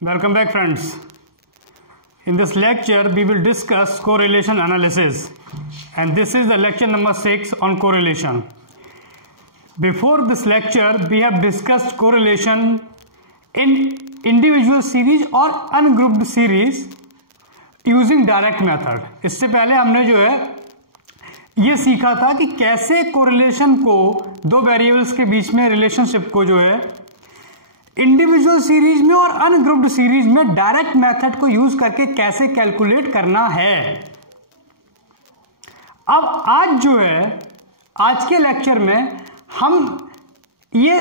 Welcome back, friends. In this lecture, we will discuss correlation analysis, and this is the lecture number 6 on correlation. Before this lecture, we have discussed correlation in individual series or ungrouped series using direct method. इससे पहले हमने जो है ये सीखा था कि कैसे कोरिलेशन को, दो वेरिएबल्स के बीच में रिलेशनशिप को जो है इंडिविजुअल सीरीज में और अनग्रुप्ड सीरीज में डायरेक्ट मेथड को यूज करके कैसे कैलकुलेट करना है। अब आज जो है, आज के लेक्चर में हम ये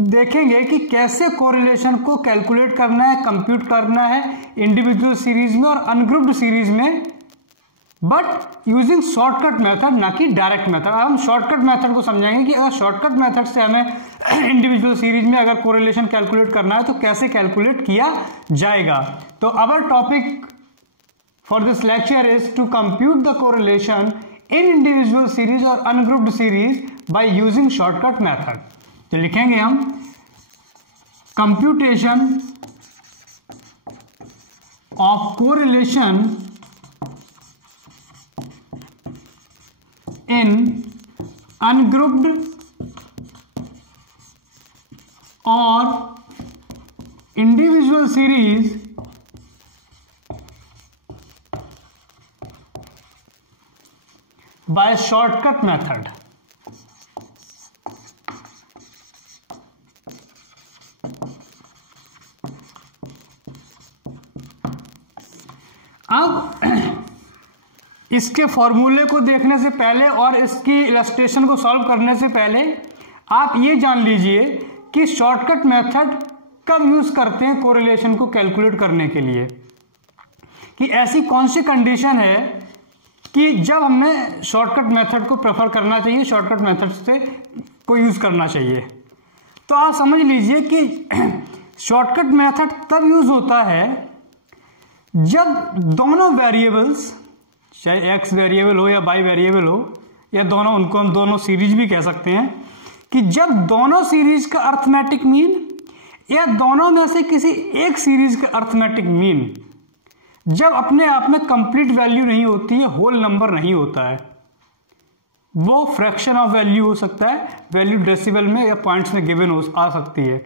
देखेंगे कि कैसे कोरिलेशन को कैलकुलेट करना है, कंप्यूट करना है इंडिविजुअल सीरीज में और अनग्रुप्ड सीरीज में, बट यूजिंग शॉर्टकट मेथड, ना कि डायरेक्ट मेथड। अब हम शॉर्टकट मेथड को समझेंगे कि अगर शॉर्टकट मेथड से हमें इंडिविजुअल सीरीज में अगर कोरिलेशन कैलकुलेट करना है तो कैसे कैलकुलेट किया जाएगा। तो our topic for this lecture is to compute the correlation in individual series और ungrouped series by using shortcut method. तो लिखेंगे हम computation of correlation in ungrouped or individual series by shortcut method। अब इसके फॉर्मूले को देखने से पहले और इसकी इलस्ट्रेशन को सॉल्व करने से पहले आप ये जान लीजिए कि शॉर्टकट मेथड कब यूज करते हैं कोरिलेशन को कैलकुलेट करने के लिए, कि ऐसी कौन सी कंडीशन है कि जब हमें शॉर्टकट मेथड को प्रेफर करना चाहिए, शॉर्टकट मेथड से को यूज करना चाहिए। तो आप समझ लीजिए कि शॉर्टकट मेथड तब यूज होता है जब दोनों वेरिएबल्स, चाहे एक्स वेरिएबल हो या वाई वेरिएबल हो, या दोनों, उनको हम दोनों सीरीज भी कह सकते हैं, कि जब दोनों सीरीज का अर्थमेटिक मीन या दोनों में से किसी एक सीरीज का अर्थमेटिक मीन जब अपने आप में कंप्लीट वैल्यू नहीं होती है, होल नंबर नहीं होता है, वो फ्रैक्शन ऑफ वैल्यू हो सकता है, वैल्यू डेसिबल में या पॉइंट्स में गिवन आ सकती है।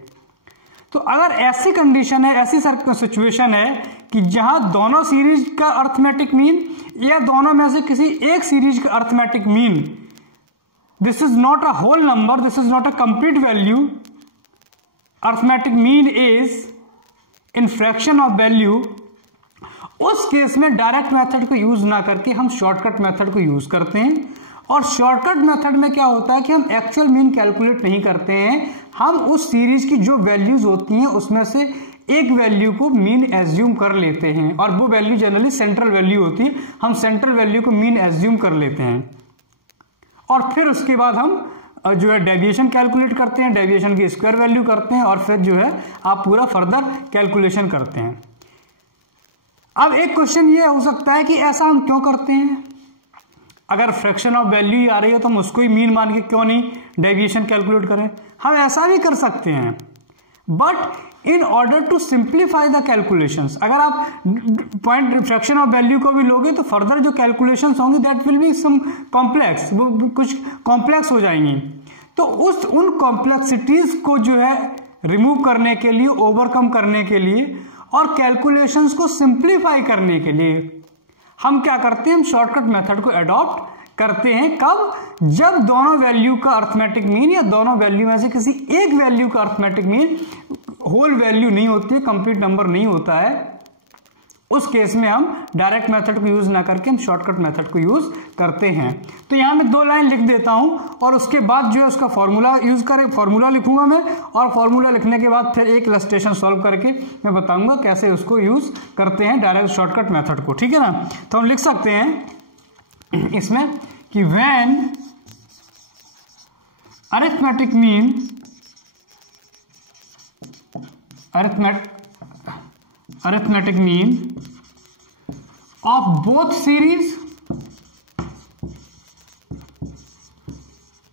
तो अगर ऐसी कंडीशन है, ऐसी सिचुएशन है कि जहां दोनों सीरीज का अर्थमेटिक मीन या दोनों में से किसी एक सीरीज का arithmetic mean, this is not a whole number, this is not a complete value, arithmetic mean is in fraction of value, उस केस में डायरेक्ट मेथड को यूज ना करके हम शॉर्टकट मेथड को यूज करते हैं। और शॉर्टकट मेथड में क्या होता है कि हम एक्चुअल मीन कैलकुलेट नहीं करते हैं, हम उस सीरीज की जो वैल्यूज होती हैं उसमें से एक वैल्यू को मीन एज्यूम कर लेते हैं, और वो वैल्यू जनरली सेंट्रल वैल्यू होती है, हम सेंट्रल वैल्यू को मीन एज्यूम कर लेते हैं। और फिर उसके बाद हम जो है डेविएशन कैलकुलेट करते हैं, डेविएशन की स्क्वायर वैल्यू करते हैं, और फिर जो है आप पूरा फर्दर कैलकुलेशन करते हैं। अब एक क्वेश्चन ये हो सकता है कि ऐसा हम क्यों करते हैं, अगर फ्रैक्शन ऑफ वैल्यू ही आ रही है तो हम उसको ही मीन मान के क्यों नहीं डेविएशन कैलकुलेट करें। हम ऐसा भी कर सकते हैं, but in order to simplify the calculations, अगर आप पॉइंट फ्रैक्शन ऑफ वैल्यू को भी लोगे तो फर्दर जो कैलकुलेशंस होंगे that will be some complex, वो कुछ कॉम्प्लेक्स हो जाएंगी। तो उन कॉम्प्लेक्सिटीज को जो है रिमूव करने के लिए, ओवरकम करने के लिए और कैलकुलेशंस को सिंप्लीफाई करने के लिए हम क्या करते हैं, हम शॉर्टकट मेथड को अडॉप्ट करते हैं। कब? जब दोनों वैल्यू का अर्थमेटिक मीन या दोनों वैल्यू में से किसी एक वैल्यू का अर्थमेटिक मीन होल वैल्यू नहीं होती है, कंप्लीट नंबर नहीं होता है, उस केस में हम डायरेक्ट मेथड को यूज ना करके हम शॉर्टकट मेथड को यूज करते हैं। तो यहां मैं 2 लाइन लिख देता हूं और उसके बाद जो है उसका फॉर्मूला यूज करें, फॉर्मूला लिखूंगा मैं, और फॉर्मूला लिखने के बाद फिर एक इलस्ट्रेशन सॉल्व करके मैं बताऊंगा कैसे उसको यूज करते हैं डायरेक्ट शॉर्टकट मेथड को। ठीक है ना। तो हम लिख सकते हैं इसमें कि when arithmetic mean of both series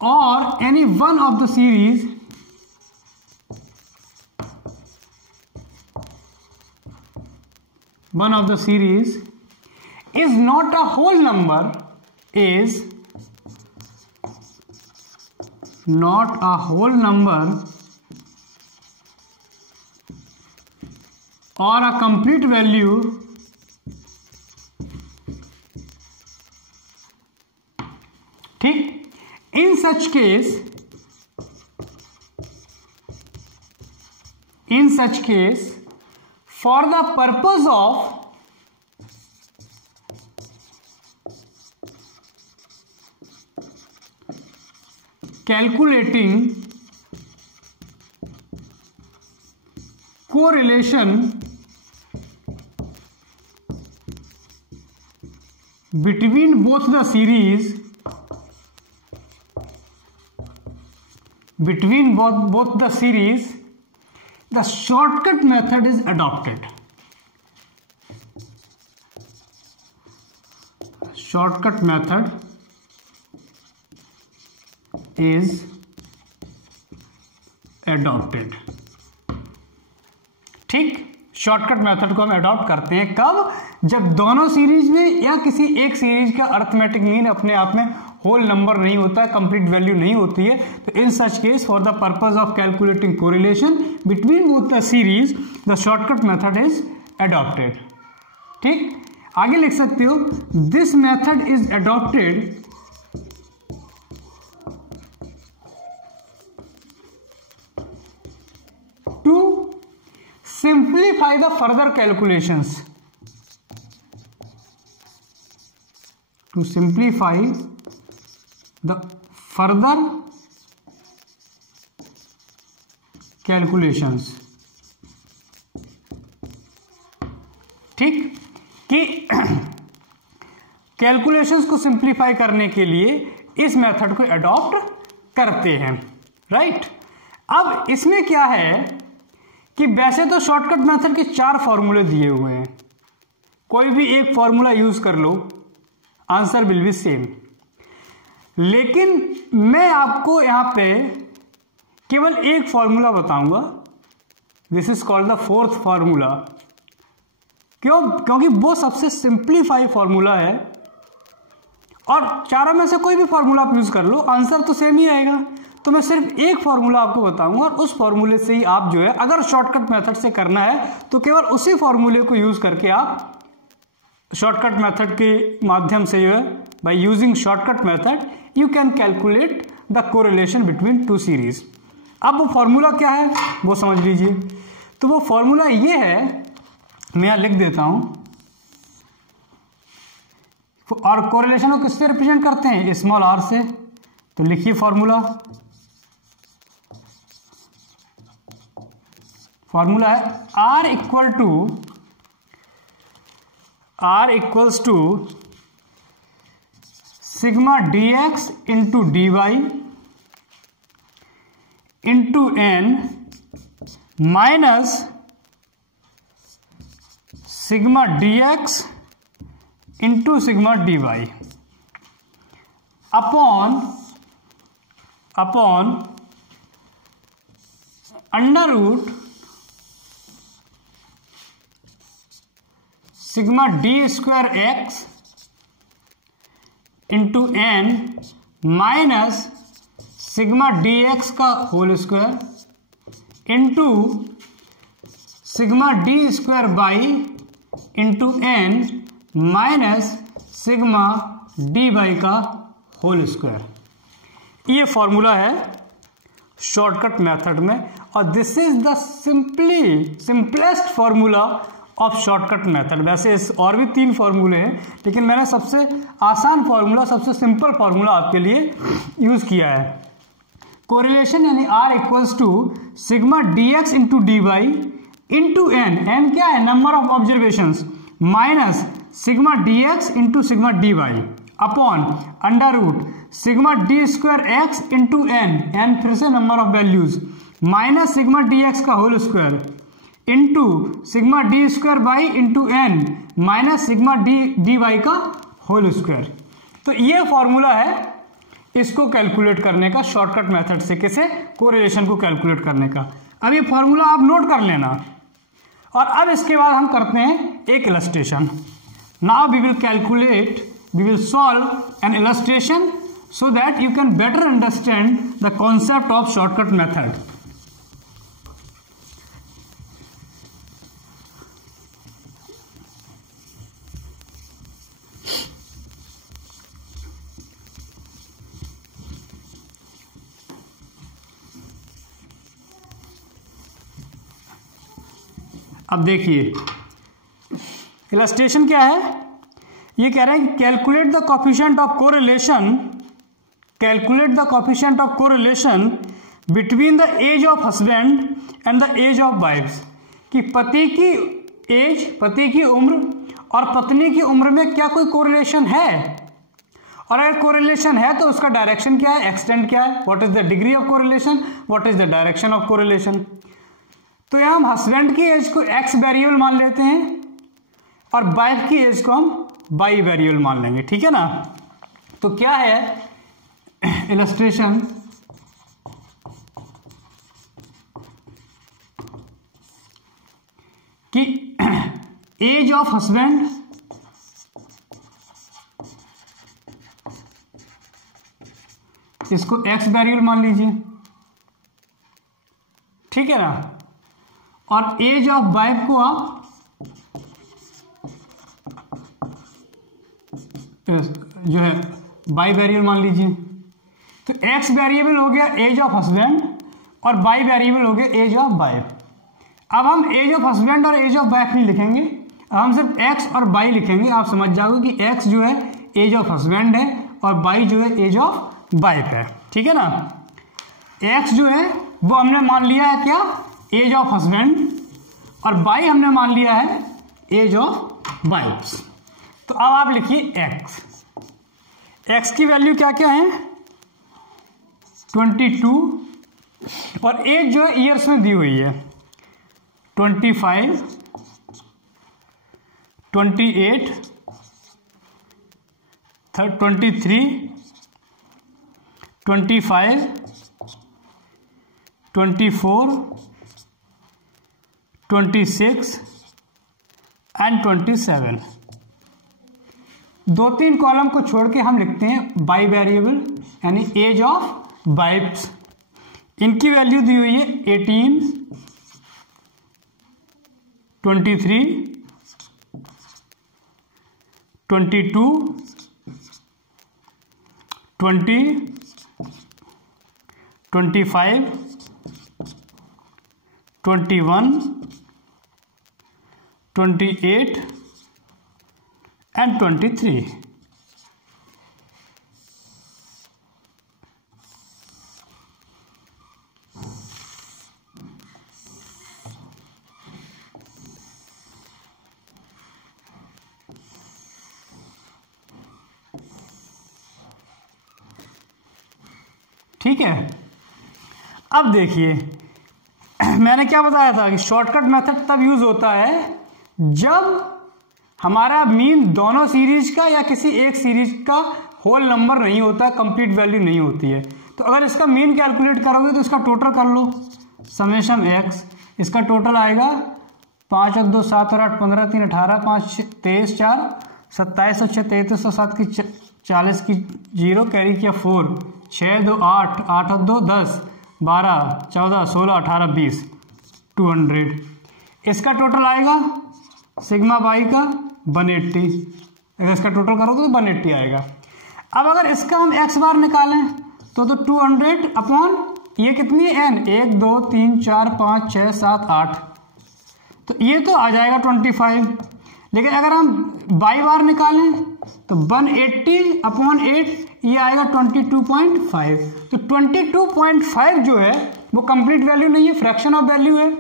or any one of the series one of the series is not a whole number, is not a whole number or a complete value ठीक, in such case for the purpose of calculating correlation between both the series, the shortcut method is adopted. Shortcut method is adopted. ठीक, shortcut method को हम adopt करते हैं कब? जब दोनों series में या किसी एक सीरीज का अर्थमेटिक मीन अपने आप में होल नंबर नहीं होता है, कंप्लीट वैल्यू नहीं होती है, तो in such case for the purpose of calculating correlation between both the series the shortcut method is adopted. ठीक, आगे लिख सकते हो this method is adopted to simplify the further calculations. To simplify the further calculations. ठीक, कि calculations को simplify करने के लिए इस मेथड को अडॉप्ट करते हैं. राइट, अब इसमें क्या है कि वैसे तो शॉर्टकट मेथड के 4 फॉर्मूले दिए हुए हैं, कोई भी एक फॉर्मूला यूज कर लो, आंसर विल बी सेम. लेकिन मैं आपको यहां पे केवल एक फॉर्मूला बताऊंगा, this is called the fourth formula. क्यों? क्योंकि वो सबसे सिंप्लीफाई फॉर्मूला है और चारों में से कोई भी फॉर्मूला आप यूज कर लो, आंसर तो सेम ही आएगा. तो मैं सिर्फ एक फॉर्मूला आपको बताऊंगा और उस फॉर्मूले से ही आप जो है, अगर शॉर्टकट मेथड से करना है तो केवल उसी फॉर्मूले को यूज करके आप शॉर्टकट मेथड के माध्यम से जो है, bye using shortcut method you can calculate the correlation between two series. अब वो फॉर्मूला क्या है वो समझ लीजिए. तो वो फॉर्मूला ये है, मैं यहां लिख देता हूं, और कोरिलेशन को किससे रिप्रेजेंट करते हैं? स्मॉल आर से. तो लिखिए फॉर्मूला है R equals to sigma dx into dy into n minus sigma dx into sigma dy upon under root sigma D square X into N minus sigma D X का whole square into sigma D square Y into N minus sigma D Y का whole square. ये formula है shortcut method में और this is the simplest formula of shortcut method. वैसे और भी 3 फॉर्मूले हैं, लेकिन मैंने सबसे आसान फॉर्मूला, सबसे सिंपल फॉर्मूला आपके लिए यूज किया है. कोरिलेशन यानी R equals to sigma D X into D Y into N. N क्या है? Number of observations minus sigma D X into sigma D Y upon under root sigma D square X into N, N फिर से number of values, minus sigma D X का whole square into sigma D square Y into N minus sigma D Y का whole square. तो ये formula है इसको calculate करने का, शॉर्टकट मेथड से कैसे कोरिलेशन को कैलकुलेट करने का. अब ये फॉर्मूला आप नोट कर लेना. और अब इसके बाद हम करते हैं एक illustration. Now we will solve an illustration so that you can better understand the concept of shortcut method. अब देखिए इलस्ट्रेशन क्या है, ये कह रहे हैं कि calculate the coefficient of correlation between the age of husband and the age of wifes, कि पति की उम्र और पत्नी की उम्र में क्या कोई कोरिलेशन है, और अगर कोरिलेशन है तो उसका डायरेक्शन क्या है, एक्सटेंट क्या है, what is the degree of correlation, what is the direction of correlation. तो यहां हम हस्बैंड की एज को एक्स वेरिएबल मान लेते हैं और वाइफ की एज को हम वाई वेरिएबल मान लेंगे, ठीक है ना। तो क्या है इलस्ट्रेशन, कि एज ऑफ हस्बैंड इसको एक्स वेरिएबल मान लीजिए, ठीक है ना, और एज ऑफ वाइफ को आप जो है वाई वेरिएबल मान लीजिए। तो एक्स वेरिएबल हो गया एज ऑफ हस्बैंड और वाई वेरिएबल हो गया एज ऑफ वाइफ। अब हम एज ऑफ हस्बैंड और एज ऑफ वाइफ नहीं लिखेंगे, अब हम सिर्फ एक्स और वाई लिखेंगे। आप समझ जाओगे कि एक्स जो है एज ऑफ हस्बैंड है और वाई जो है एज ऑफ वाइफ है, ठीक है ना। एक्स जो है वो हमने मान लिया है क्या, एज ऑफ हस्बैंड, और वाई हमने मान लिया है एज ऑफ वाइफ। तो अब आप लिखिए एक्स की वैल्यू क्या क्या है 22, और एज जो है ईयर्स में दी हुई है 25, 28, 23, 25, 24, 26 एंड 27। 2-3 कॉलम को छोड़ के हम लिखते हैं बाई वेरिएबल, यानी एज ऑफ वाइफ्स। इनकी वैल्यू दी हुई है 18, 23, 22, 20, 25, 21, 28 एंड 23। ठीक है, अब देखिए मैंने क्या बताया था कि शॉर्टकट मेथड तब यूज होता है जब हमारा मीन दोनों सीरीज का या किसी एक सीरीज का होल नंबर नहीं होता है, कंप्लीट वैल्यू नहीं होती है। तो अगर इसका मीन कैलकुलेट करोगे तो इसका टोटल कर लो, समेशन एक्स, इसका टोटल आएगा 5 और 2 7 और 8 15 3 18 5 23 4 27 और 6 33 और 7 की 40 की 0 कैरी किया 4 6 2 8 8 और 2 10 12 14 16 18 20 200। इसका टोटल आएगा सिग्मा बाई का 180, अगर इसका टोटल करोगे तो 180 आएगा। अब अगर इसका हम एक्स बार निकालें तो 200 अपॉन ये कितनी है एन, 1 2 3 4 5 6 7 8, तो ये तो आ जाएगा 25। लेकिन अगर हम बाई बार निकालें तो 180 अपॉन 8 ये आएगा 22.5। तो 22.5 जो है वो कंप्लीट वैल्यू नहीं है, फ्रैक्शन ऑफ वैल्यू है।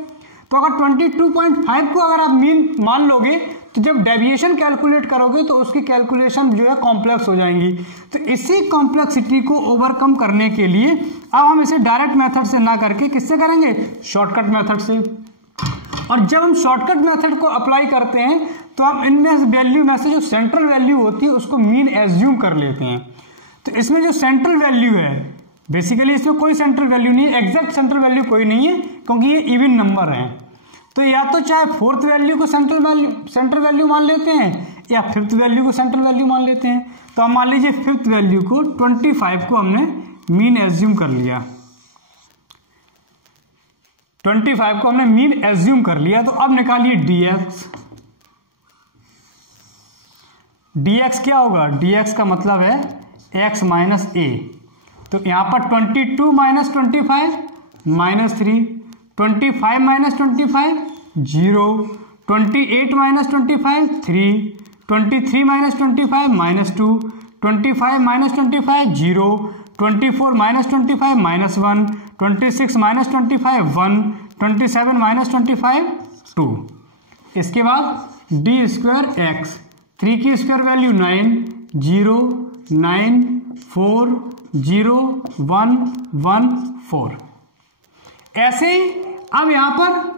तो अगर 22.5 को अगर आप मीन मान लोगे तो जब डेविएशन कैलकुलेट करोगे तो उसकी कैलकुलेशन जो है कॉम्प्लेक्स हो जाएंगी। तो इसी कॉम्प्लेक्सिटी को ओवरकम करने के लिए अब हम इसे डायरेक्ट मेथड से ना करके किससे करेंगे, शॉर्टकट मेथड से। और जब हम शॉर्टकट मेथड को अप्लाई करते हैं तो हम इनमें वैल्यू में से जो सेंट्रल वैल्यू होती है उसको मीन एज्यूम कर लेते हैं। तो इसमें जो सेंट्रल वैल्यू है, बेसिकली इसमें कोई सेंट्रल वैल्यू नहीं है, एग्जैक्ट सेंट्रल वैल्यू कोई नहीं है क्योंकि ये इवन नंबर है। तो या तो चाहे फोर्थ वैल्यू को सेंटर वैल्यू मान लेते हैं या फिफ्थ वैल्यू को सेंटर वैल्यू मान लेते हैं। तो अब मान लीजिए फिफ्थ वैल्यू को 25 को हमने मीन एज्यूम कर लिया, 25 को हमने मीन एज्यूम कर लिया। तो अब निकालिए dx। dx क्या होगा? dx का मतलब है x माइनस ए। तो यहाँ पर 22 minus 25 minus 3, 25 minus 25 0, 28 minus 25 3, 23 minus 25 minus 2, 25 minus 25 0, 24 minus 25 minus 1, 26 minus 25 1, 27 minus 25 2। इसके बाद डी स्क्वायर एक्स, 3 की स्क्वायर वैल्यू 9, 0 9 4 0 1 1 4। ऐसे ही अब यहां पर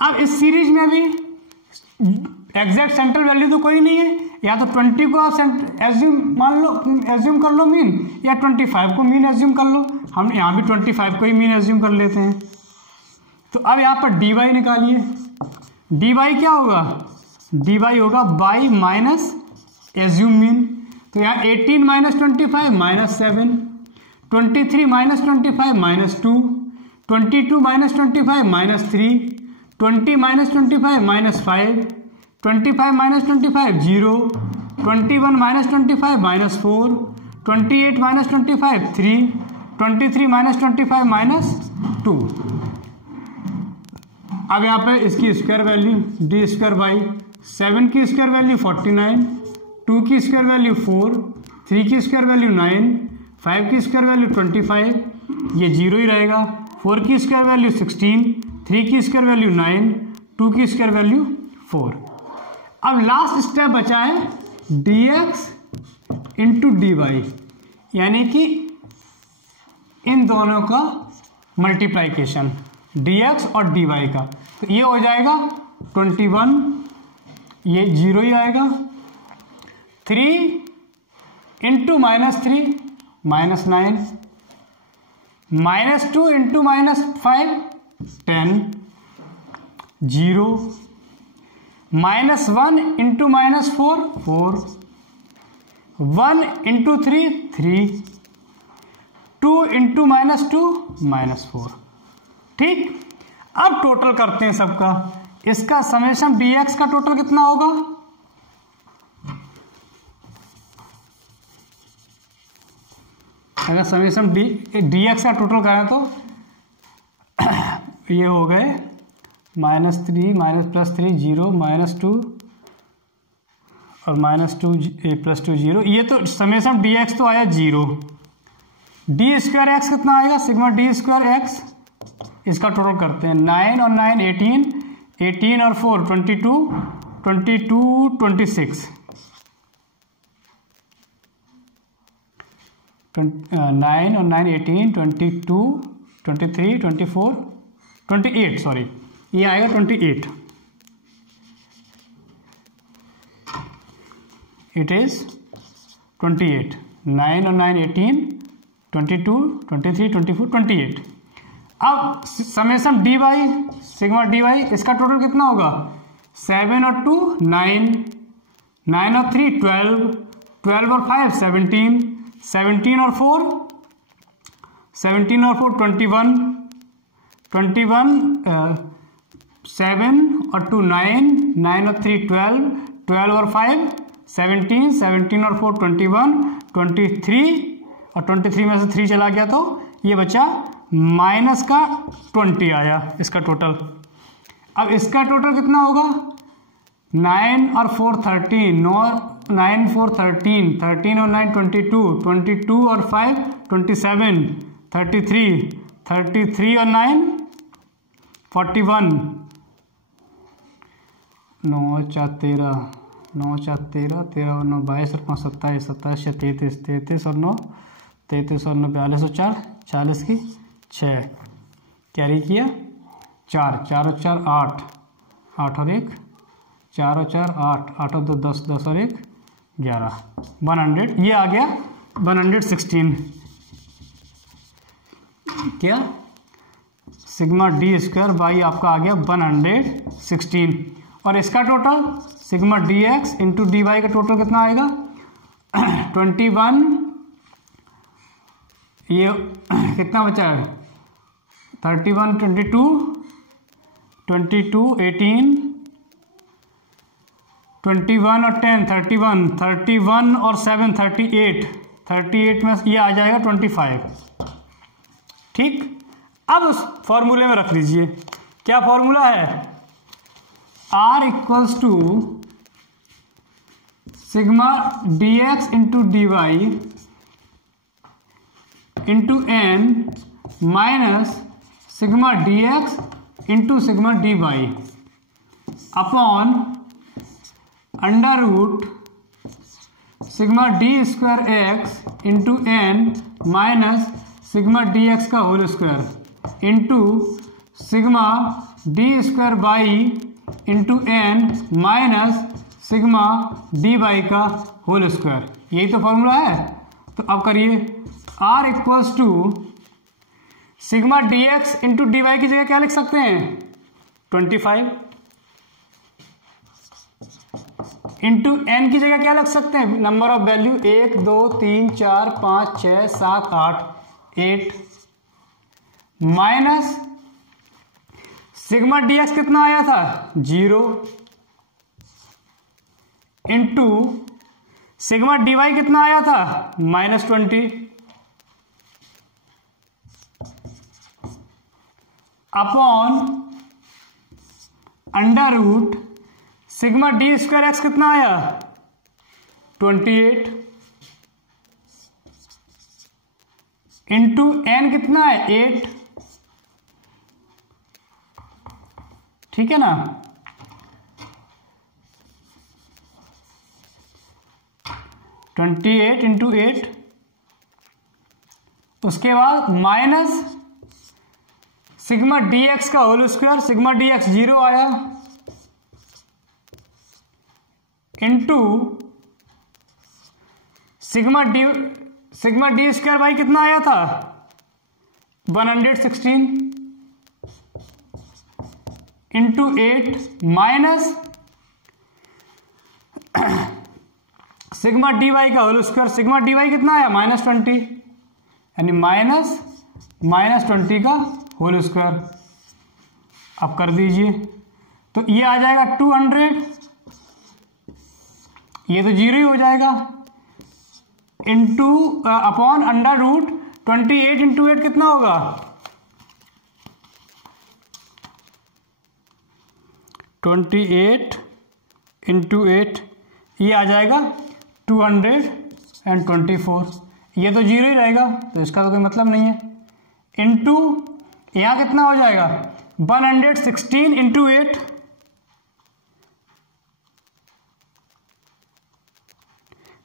अब इस सीरीज में भी एग्जैक्ट सेंट्रल वैल्यू तो कोई नहीं है, या तो 20 को आप एज्यूम कर लो मीन, या 25 को मीन एज्यूम कर लो। हम यहाँ भी 25 को ही मीन एज्यूम कर लेते हैं। तो अब यहाँ पर dy निकालिए। dy क्या होगा? dy होगा बाई माइनस एज्यूम मीन। तो यहाँ 18 minus 25 minus 7, 23 minus 25 minus 2, 22 minus 25 minus 3, 20 minus 25 minus 5, 25 minus 25 0, 21 minus 25 minus 4, 28 minus 25 3, 23 minus 25 minus 2। अब यहाँ पे इसकी square value D square by 7 की स्क्वायर वैल्यू 49, 2 की स्क्वायर वैल्यू 4, 3 की स्क्वायर वैल्यू 9, 5 की स्क्वायर वैल्यू 25, ये 0 ही रहेगा। 4 की स्क्वायर वैल्यू 16, 3 की स्क्वायर वैल्यू 9, 2 की स्क्वायर वैल्यू 4। अब लास्ट स्टेप बचा है dx इंटू डी वाई, यानी कि इन दोनों का मल्टीप्लाइकेशन dx और dy का। तो ये हो जाएगा 21, ये 0 ही आएगा। 3 into minus 3 minus 9, minus 2 into minus 5 10 0, minus 1 into minus 4 4, 1 into 3 3, 2 into minus 2 minus 4। ठीक, अब टोटल करते हैं सबका। इसका समेशन dx का टोटल कितना होगा? अगर समेशन dx का टोटल करें तो ये हो गए -3 माइनस +3 0 -2 और -2 +2 0। ये तो समेशन dx तो आया 0। डी स्क्वायर एक्स कितना आएगा? Sigma D square x. इसका टोटल करते हैं। 9 और 9 18, 18 और 4 22, 22 26, 9 और 9 18, 22 23 24 28, सॉरी ये आएगा 28। It is 28। 9 और 9 18, 22 23 24 28। अब summation D Y, sigma D Y, इसका टोटल कितना होगा? 7 और 2 9, 9 और 3 12, 12 और 5 17, 17 और 4 21, 21 7 और 2 9, 9 और 3 12, 12 और 5 17, 17 और 4 21, 23 और 23 में से 3 चला गया तो ये बचा माइनस का 20 आया इसका टोटल। अब इसका टोटल कितना होगा? 9 और 4 13, 9 4 13, 13 और 9 22, 22 और 5 27, 33, 33 और 9 41, 9 4 13, 9 4 13, 13 और 9 22 और 5 27, 27 6 33, 33 और 9 43 और 9 42 और 4 40 की 6। कैरी किया, 4 4 और 4 8, 8 और 1 4 और 4 8, 8 और 2 10, 10 और 1 11, 100। ये आ गया 116। क्या सिग्मा डी स्क्वायर बाई आपका आ गया 116। और इसका total sigma D X into D Y का टोटल कितना आएगा 21। ये कितना बचा है 31 22 22 18 21 और 10 31 31 और 7 38 38 में ये आ जाएगा 25। ठीक, अब उस फॉर्मूले में रख लीजिए। क्या फॉर्मूला है, R equals to sigma D X into D Y into N minus sigma D X into sigma D Y upon under root sigma D square X into N minus sigma D X का whole square into sigma D square Y into N minus sigma D Y का whole square. यही तो formula है। तो अब करिए R equals to sigma D X into D Y की जगह क्या लिख सकते हैं 25 इंटू एन की जगह क्या लिख सकते हैं number of value 1 2 3 4 5 6 7 8 8 minus sigma D x कितना आया था 0 इंटू सिग्मा डी वाई कितना आया था -20 upon under root sigma D square X कितना आया 28 इंटू एन कितना है 8। ठीक है ना, ट्वेंटी 28 इंटू 8, उसके बाद माइनस सिग्मा डी एक्स का whole square, sigma D X 0 आया into sigma D square Y कितना आया था 116 into 8 minus sigma D Y का whole square, sigma D Y कितना आया -20 यानी -20 का होल स्क्वायर। अब कर दीजिए तो ये आ जाएगा 200, ये तो 0 ही हो जाएगा into upon under root 28 into 8 कितना होगा 28 इंटू 8, ये आ जाएगा 224। ये तो 0 ही रहेगा तो इसका तो कोई मतलब नहीं है इंटू यहाँ कितना हो जाएगा 116 इंटू 8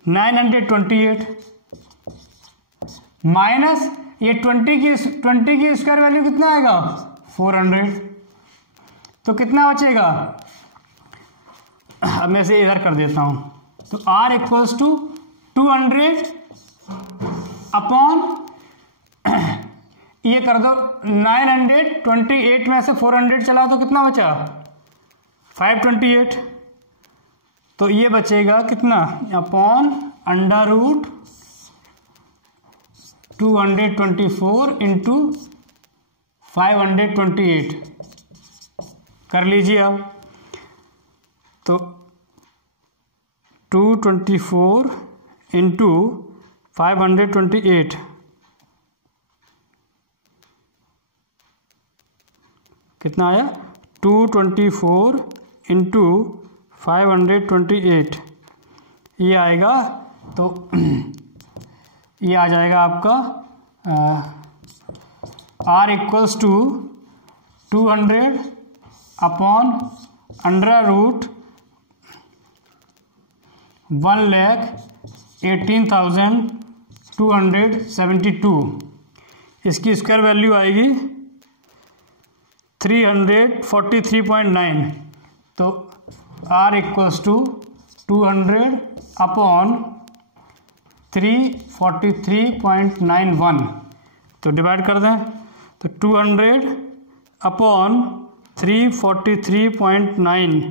928 माइनस ये 20 की स्क्वायर वैल्यू कितना आएगा 400। तो कितना बचेगा, अब मैं इसे इधर कर देता हूं तो R इक्वल्स टू 200 अपॉन ये कर दो 928 में से 400 चला तो कितना बचा 528। तो ये बचेगा कितना अपॉन अंडर रूट 224 इंटू 528 कर लीजिए। अब तो 224 इंटू 528 कितना आया 224 इंटू 528 ये आएगा तो ये आ जाएगा आपका R equals to 200 upon under root 1,18,272। इसकी स्क्वायर वैल्यू आएगी 343.9, तो R इक्वल्स टू 200 अपॉन 343.91, तो डिवाइड कर दें तो 200 अपॉन 343.9,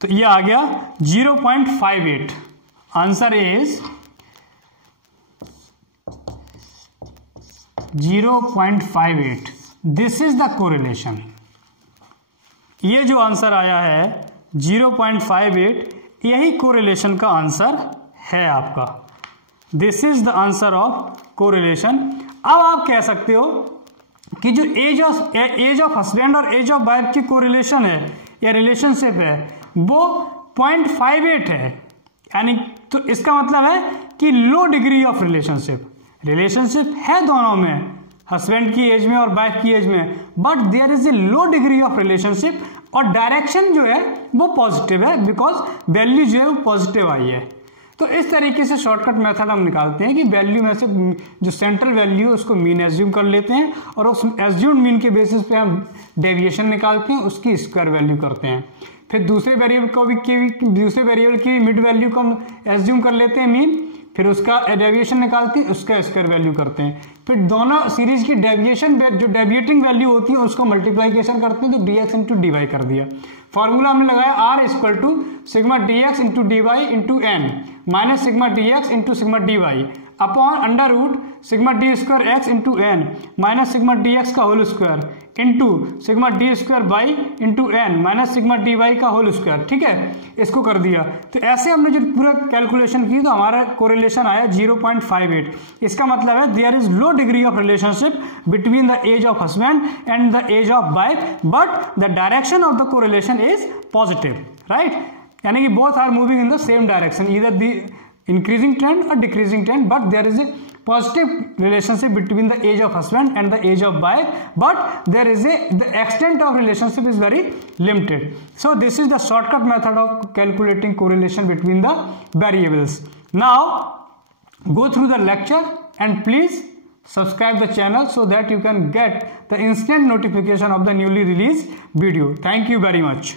तो ये आ गया 0.58। Answer is 0.58। This is the correlation. ये जो आंसर आया है 0.58, यही कोरिलेशन का आंसर है आपका। This is the answer of correlation. अब आप कह सकते हो कि जो एज ऑफ हस्बैंड और एज ऑफ वाइफ की कोरिलेशन है या रिलेशनशिप है वो 0.58 है, यानी तो इसका मतलब है कि लो डिग्री ऑफ रिलेशनशिप है दोनों में, हस्बैंड की एज में और वाइफ की एज में, but there is a low degree of relationship और डायरेक्शन जो है वो पॉजिटिव है, बिकॉज वैल्यू जो है वो पॉजिटिव आई है। तो इस तरीके से शॉर्टकट मेथड हम निकालते हैं कि वैल्यू में से जो सेंट्रल वैल्यू है उसको मीन एज्यूम कर लेते हैं और उस एज्यूम्ड मीन के बेसिस पे हम डेविएशन निकालते हैं, उसकी स्क्वायर वैल्यू करते हैं। फिर दूसरे वेरिएबल की मिड वैल्यू को हम एज्यूम कर लेते हैं मीन, फिर उसका डेविएशन निकालते हैं, उसका स्क्वायर वैल्यू करते हैं। फिर दोनों सीरीज की डेविएशन जो डेविएटिंग वैल्यू होती है उसको मल्टीप्लाइकेशन करते हैं, तो dx इंटू dy कर दिया। फॉर्मूला हमने लगाया r equal to sigma dx into dy into n minus sigma dx into sigma dy upon under root sigma D square X into N minus sigma D X का whole square into sigma D square Y into N minus sigma D Y का whole square. ठीक है, इसको कर दिया। तो ऐसे हमने जो पूरा कैलकुलेशन की तो हमारा कोरिलेशन आया 0.58। इसका मतलब है there is low degree of relationship between the age of husband and the age of wife, but the direction of the correlation is positive, right. यानी कि both are moving in the same direction, either the increasing trend or decreasing trend, but there is a positive relationship between the age of husband and the age of wife, but there is the extent of relationship is very limited. So this is the shortcut method of calculating correlation between the variables. Now go through the lecture and please subscribe the channel so that you can get the instant notification of the newly released video. Thank you very much.